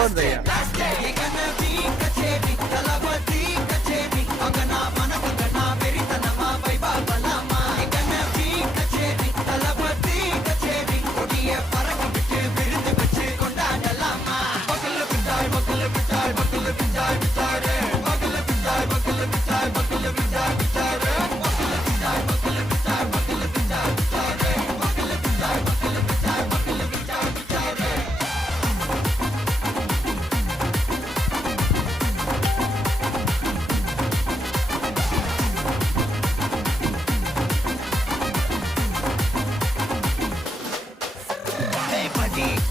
Road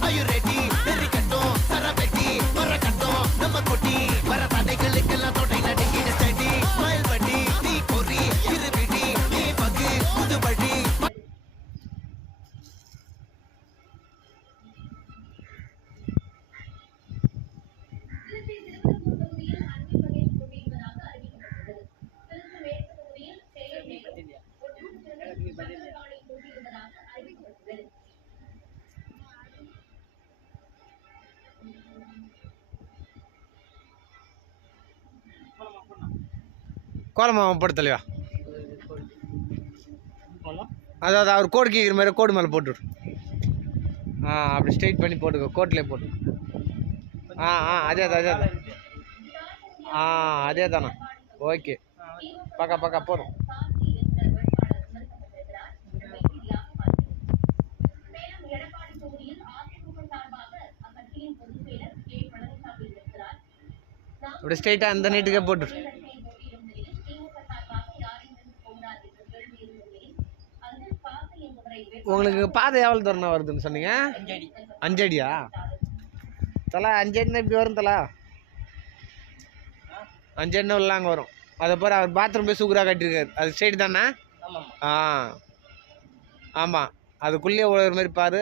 Are you ready? Derikatto, sarabeti, varakatto, namma kotti, varathadegalukella thotai nadikida steady, smile buddy, nee kori, irubidi, nee pagi, pudu buddy. கோலமாவை போட்டு தலைவா. அதாவது அவர் கோடு கேட்குற மாதிரி கோடு மேலே போட்டுவிடு. அப்படி straight பண்ணி போட்டுக்கோ, கோட்லேயே போட்டு. அதே அதே தானே. ஓகே, பக்கா போதும். அப்படி ஸ்ட்ரெயிட்டாக அந்த நீட்டுக்கே போட்டு. உங்களுக்கு பாதை எவ்வளோ தூரம் வருதுன்னு சொன்னீங்க? 5 அடியா தலா? 5 அடினா இப்படி வரும் தலா? 5 அடினா உள்ள அங்கே வரும். அதை போகிற அவர் பாத்ரூம் போய் சூப்பராக கட்டியிருக்காரு. அது ஸ்ட்ரெயிட் தானே? ஆமாம், அதுக்குள்ளேயே ஒரு மாதிரி பாரு.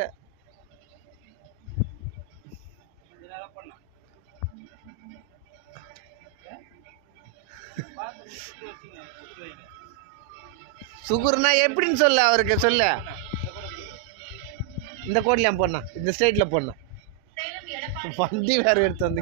சுகுர்னா எப்படின்னு சொல்ல, அவருக்கு சொல்ல. இந்த கோட்லையா போடணும், இந்த ஸ்ட்ரெயிட்டில் போடணும். வண்டி வேறு எடுத்து வந்து